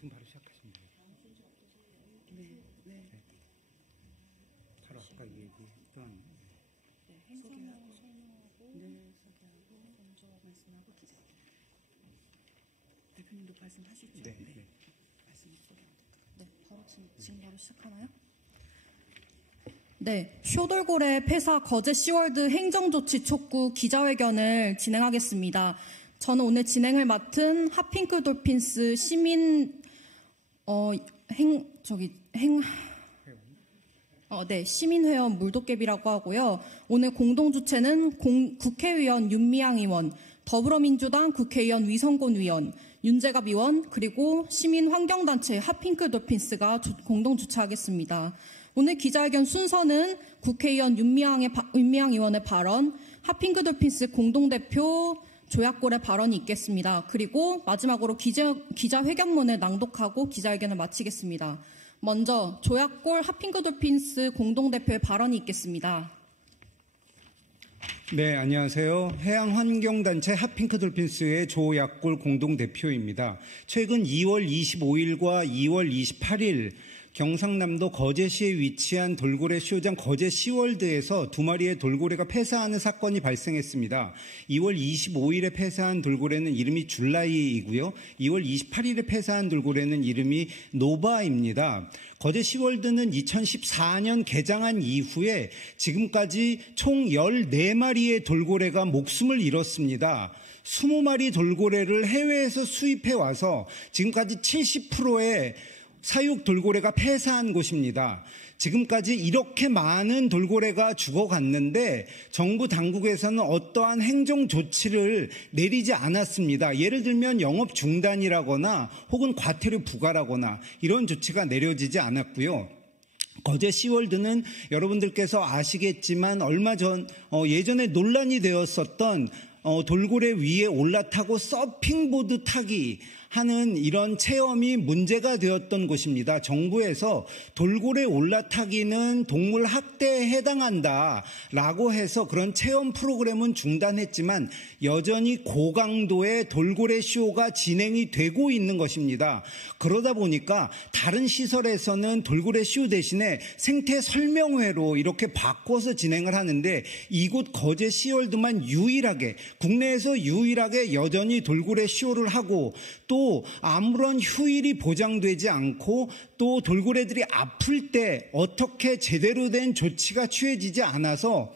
지금 바로 시작하시면 돼요. 네. 바로 아까 얘기했던 행사하고 설명하고 먼저 말씀하고 기자. 대표님도 말씀하시죠? 네. 말씀 바로 지금 바로 시작하나요? 네, 쇼돌고래 폐사 거제 시월드 행정조치 촉구 기자회견을 진행하겠습니다. 저는 오늘 진행을 맡은 핫핑크 돌핀스 시민회원 물도깨비라고 하고요. 오늘 공동주최는 국회의원 윤미향 의원, 더불어민주당 국회의원 위성곤 의원, 윤재갑 의원, 그리고 시민환경단체 핫핑크 돌핀스가 공동 주최하겠습니다. 오늘 기자회견 순서는 국회의원 윤미향 의원의 발언, 핫핑크 돌핀스 공동대표 조약골의 발언이 있겠습니다. 그리고 마지막으로 기자회견문을 낭독하고 기자회견을 마치겠습니다. 먼저 조약골 핫핑크 돌핀스 공동대표의 발언이 있겠습니다. 네, 안녕하세요. 해양환경단체 핫핑크 돌핀스의 조약골 공동대표입니다. 최근 2월 25일과 2월 28일 경상남도 거제시에 위치한 돌고래 쇼장 거제 시월드에서 2마리의 돌고래가 폐사하는 사건이 발생했습니다. 2월 25일에 폐사한 돌고래는 이름이 줄라이이고요. 2월 28일에 폐사한 돌고래는 이름이 노바입니다. 거제 시월드는 2014년 개장한 이후에 지금까지 총 14마리의 돌고래가 목숨을 잃었습니다. 20마리 돌고래를 해외에서 수입해 와서 지금까지 70%의 사육 돌고래가 폐사한 곳입니다. 지금까지 이렇게 많은 돌고래가 죽어갔는데 정부 당국에서는 어떠한 행정 조치를 내리지 않았습니다. 예를 들면 영업 중단이라거나 혹은 과태료 부과라거나 이런 조치가 내려지지 않았고요. 거제 시월드는 여러분들께서 아시겠지만 얼마 전 예전에 논란이 되었었던 돌고래 위에 올라타고 서핑보드 타기 하는 이런 체험이 문제가 되었던 곳입니다. 정부에서 돌고래 올라타기는 동물 학대에 해당한다라고 해서 그런 체험 프로그램은 중단했지만 여전히 고강도의 돌고래 쇼가 진행이 되고 있는 것입니다. 그러다 보니까 다른 시설에서는 돌고래 쇼 대신에 생태 설명회로 이렇게 바꿔서 진행을 하는데 이곳 거제 시월드만 유일하게 국내에서 유일하게 여전히 돌고래 쇼를 하고 또 아무런 휴일이 보장되지 않고 또 돌고래들이 아플 때 어떻게 제대로 된 조치가 취해지지 않아서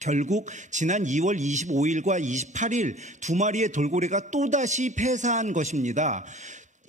결국 지난 2월 25일과 28일 2마리의 돌고래가 또다시 폐사한 것입니다.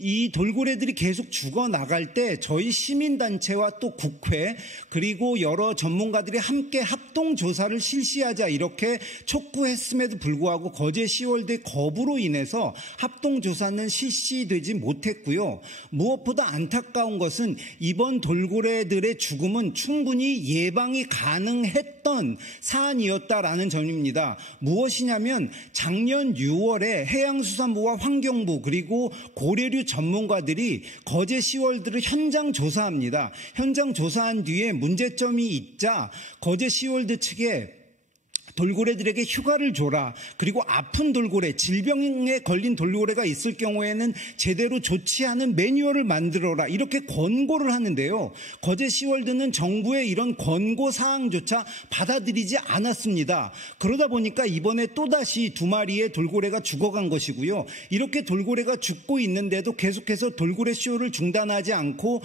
이 돌고래들이 계속 죽어나갈 때 저희 시민단체와 또 국회 그리고 여러 전문가들이 함께 합동조사를 실시하자 이렇게 촉구했음에도 불구하고 거제 시월드의 거부로 인해서 합동조사는 실시되지 못했고요. 무엇보다 안타까운 것은 이번 돌고래들의 죽음은 충분히 예방이 가능했던 사안이었다라는 점입니다. 무엇이냐면 작년 6월에 해양수산부와 환경부 그리고 고래류 전문가들이 거제 시월드를 현장 조사합니다. 현장 조사한 뒤에 문제점이 있자 거제 시월드 측에 돌고래들에게 휴가를 줘라. 그리고 아픈 돌고래, 질병에 걸린 돌고래가 있을 경우에는 제대로 조치하는 매뉴얼을 만들어라. 이렇게 권고를 하는데요. 거제 시월드는 정부의 이런 권고 사항조차 받아들이지 않았습니다. 그러다 보니까 이번에 또다시 2마리의 돌고래가 죽어간 것이고요. 이렇게 돌고래가 죽고 있는데도 계속해서 돌고래 쇼를 중단하지 않고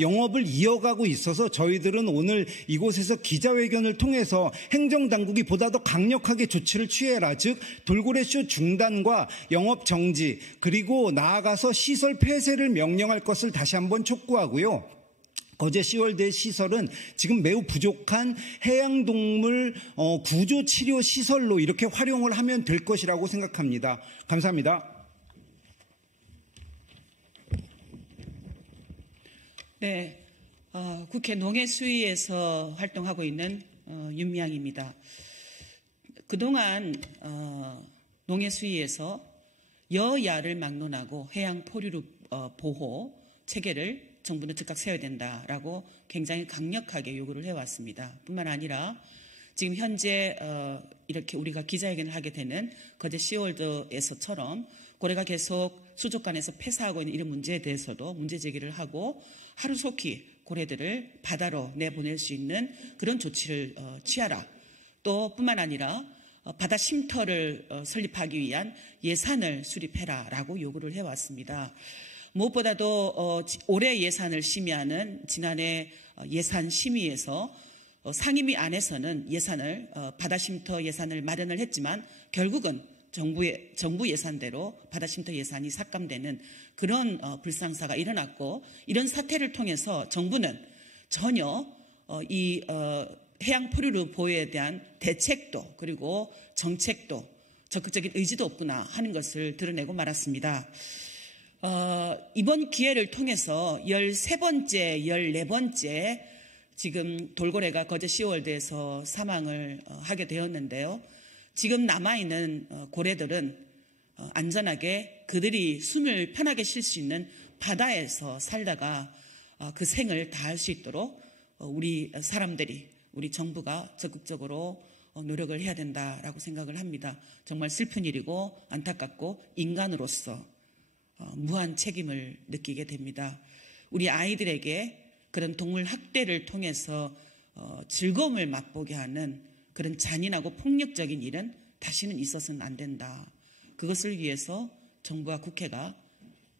영업을 이어가고 있어서 저희들은 오늘 이곳에서 기자회견을 통해서 행정당국이 보다 더 강력하게 조치를 취해라. 즉 돌고래쇼 중단과 영업 정지 그리고 나아가서 시설 폐쇄를 명령할 것을 다시 한번 촉구하고요. 거제 시월드의 시설은 지금 매우 부족한 해양동물 구조치료 시설로 이렇게 활용을 하면 될 것이라고 생각합니다. 감사합니다. 네, 국회 농해수위에서 활동하고 있는 윤미향입니다. 그동안 농해수위에서 여야를 막론하고 해양 포류류 보호 체계를 정부는 즉각 세워야 된다라고 굉장히 강력하게 요구를 해왔습니다. 뿐만 아니라 지금 현재 이렇게 우리가 기자회견을 하게 되는 거제 시월드에서처럼 고래가 계속 수족관에서 폐사하고 있는 이런 문제에 대해서도 문제 제기를 하고 하루속히 고래들을 바다로 내보낼 수 있는 그런 조치를 취하라. 또 뿐만 아니라 바다 쉼터를 설립하기 위한 예산을 수립해라라고 요구를 해왔습니다. 무엇보다도 올해 예산을 심의하는 지난해 예산 심의에서 상임위 안에서는 예산을 바다 쉼터 예산을 마련을 했지만 결국은 정부 예산대로 바다 쉼터 예산이 삭감되는 그런 불상사가 일어났고, 이런 사태를 통해서 정부는 전혀 이 해양 포류류 보호에 대한 대책도 그리고 정책도 적극적인 의지도 없구나 하는 것을 드러내고 말았습니다. 이번 기회를 통해서 13번째, 14번째 지금 돌고래가 거제 시월드에서 사망을 하게 되었는데요. 지금 남아있는 고래들은 안전하게 그들이 숨을 편하게 쉴 수 있는 바다에서 살다가 그 생을 다할 수 있도록 우리 사람들이, 우리 정부가 적극적으로 노력을 해야 된다라고 생각을 합니다. 정말 슬픈 일이고 안타깝고 인간으로서 무한 책임을 느끼게 됩니다. 우리 아이들에게 그런 동물 학대를 통해서 즐거움을 맛보게 하는 그런 잔인하고 폭력적인 일은 다시는 있어서는 안 된다. 그것을 위해서 정부와 국회가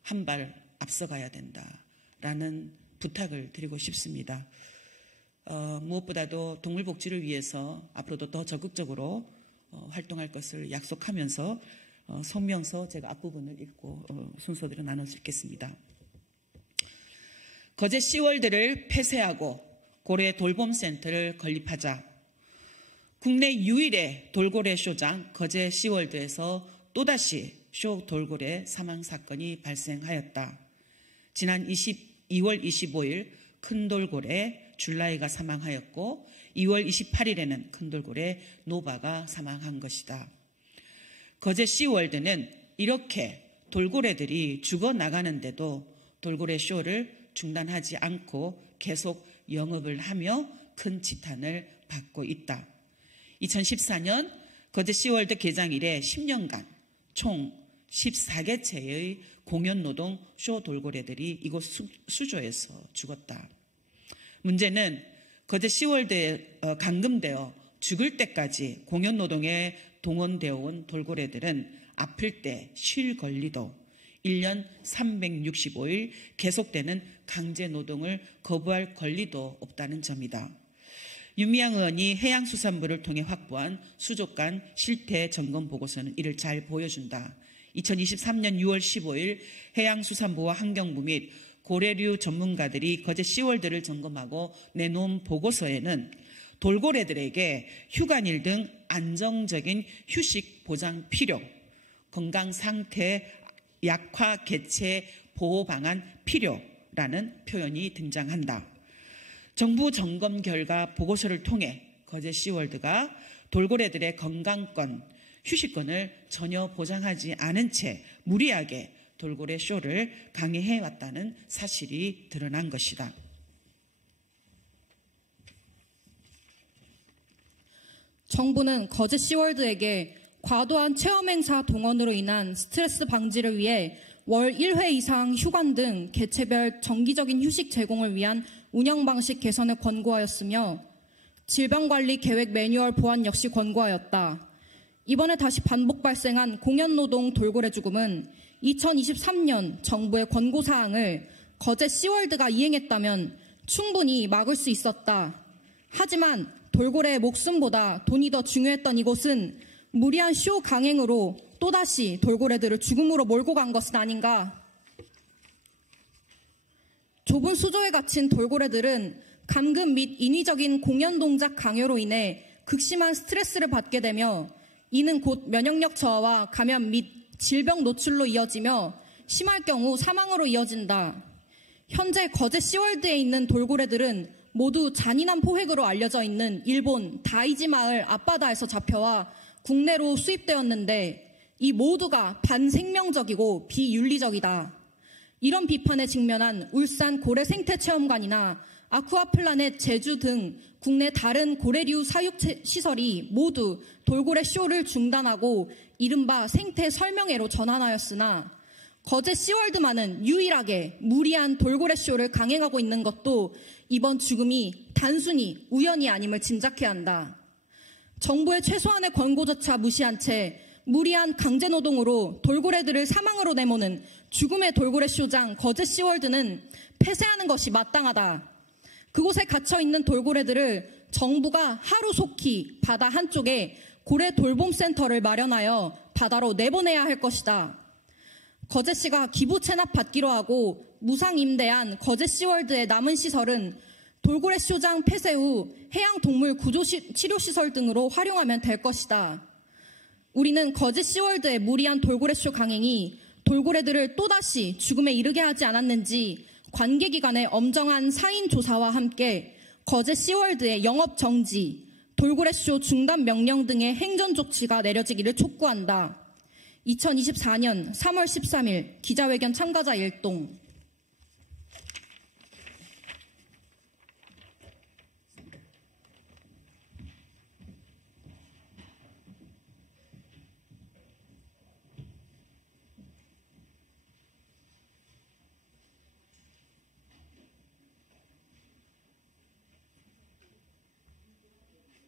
한 발 앞서가야 된다라는 부탁을 드리고 싶습니다. 무엇보다도 동물 복지를 위해서 앞으로도 더 적극적으로 활동할 것을 약속하면서 성명서 제가 앞부분을 읽고 순서대로 나눠서 읽겠습니다. 거제 시월드를 폐쇄하고 고래 돌봄센터를 건립하자. 국내 유일의 돌고래 쇼장 거제 시월드에서 또다시 쇼 돌고래 사망 사건이 발생하였다. 지난 2월 25일 큰 돌고래 줄라이가 사망하였고 2월 28일에는 큰 돌고래 노바가 사망한 것이다. 거제 시월드는 이렇게 돌고래들이 죽어나가는데도 돌고래 쇼를 중단하지 않고 계속 영업을 하며 큰 지탄을 받고 있다. 2014년 거제 시월드 개장 이래 10년간 총 14개체의 공연노동 쇼 돌고래들이 이곳 수조에서 죽었다. 문제는 거제 시월드에 감금되어 죽을 때까지 공연노동에 동원되어 온 돌고래들은 아플 때 쉴 권리도 1년 365일 계속되는 강제노동을 거부할 권리도 없다는 점이다. 윤미향 의원이 해양수산부를 통해 확보한 수족관 실태 점검 보고서는 이를 잘 보여준다. 2023년 6월 15일 해양수산부와 환경부 및 고래류 전문가들이 거제 시월드를 점검하고 내놓은 보고서에는 돌고래들에게 휴관일 등 안정적인 휴식 보장 필요, 건강 상태 약화 개체 보호 방안 필요라는 표현이 등장한다. 정부 점검 결과 보고서를 통해 거제 시월드가 돌고래들의 건강권, 휴식권을 전혀 보장하지 않은 채 무리하게 돌고래 쇼를 강행해왔다는 사실이 드러난 것이다. 정부는 거제 시월드에게 과도한 체험행사 동원으로 인한 스트레스 방지를 위해 월 1회 이상 휴관 등 개체별 정기적인 휴식 제공을 위한 운영 방식 개선을 권고하였으며 질병관리 계획 매뉴얼 보완 역시 권고하였다. 이번에 다시 반복 발생한 공연노동 돌고래 죽음은 2023년 정부의 권고사항을 거제 시월드가 이행했다면 충분히 막을 수 있었다. 하지만 돌고래의 목숨보다 돈이 더 중요했던 이곳은 무리한 쇼 강행으로 또다시 돌고래들을 죽음으로 몰고 간 것은 아닌가. 좁은 수조에 갇힌 돌고래들은 감금 및 인위적인 공연 동작 강요로 인해 극심한 스트레스를 받게 되며 이는 곧 면역력 저하와 감염 및 질병 노출로 이어지며 심할 경우 사망으로 이어진다. 현재 거제 시월드에 있는 돌고래들은 모두 잔인한 포획으로 알려져 있는 일본 다이지 마을 앞바다에서 잡혀와 국내로 수입되었는데 이 모두가 반생명적이고 비윤리적이다. 이런 비판에 직면한 울산 고래생태체험관이나 아쿠아플라넷 제주 등 국내 다른 고래류 사육 시설이 모두 돌고래 쇼를 중단하고 이른바 생태 설명회로 전환하였으나 거제 시월드만은 유일하게 무리한 돌고래 쇼를 강행하고 있는 것도 이번 죽음이 단순히 우연이 아님을 짐작해야 한다. 정부의 최소한의 권고조차 무시한 채 무리한 강제노동으로 돌고래들을 사망으로 내모는 죽음의 돌고래 쇼장 거제 시월드는 폐쇄하는 것이 마땅하다. 그곳에 갇혀있는 돌고래들을 정부가 하루속히 바다 한쪽에 고래 돌봄센터를 마련하여 바다로 내보내야 할 것이다. 거제시가 기부 체납 받기로 하고 무상 임대한 거제 시월드의 남은 시설은 돌고래 쇼장 폐쇄 후 해양동물 치료시설 등으로 활용하면 될 것이다. 우리는 거제 시월드의 무리한 돌고래 쇼 강행이 돌고래들을 또다시 죽음에 이르게 하지 않았는지 관계기관의 엄정한 사인 조사와 함께 거제 시월드의 영업 정지, 돌고래 쇼 중단 명령 등의 행정 조치가 내려지기를 촉구한다. 2024년 3월 13일 기자회견 참가자 일동.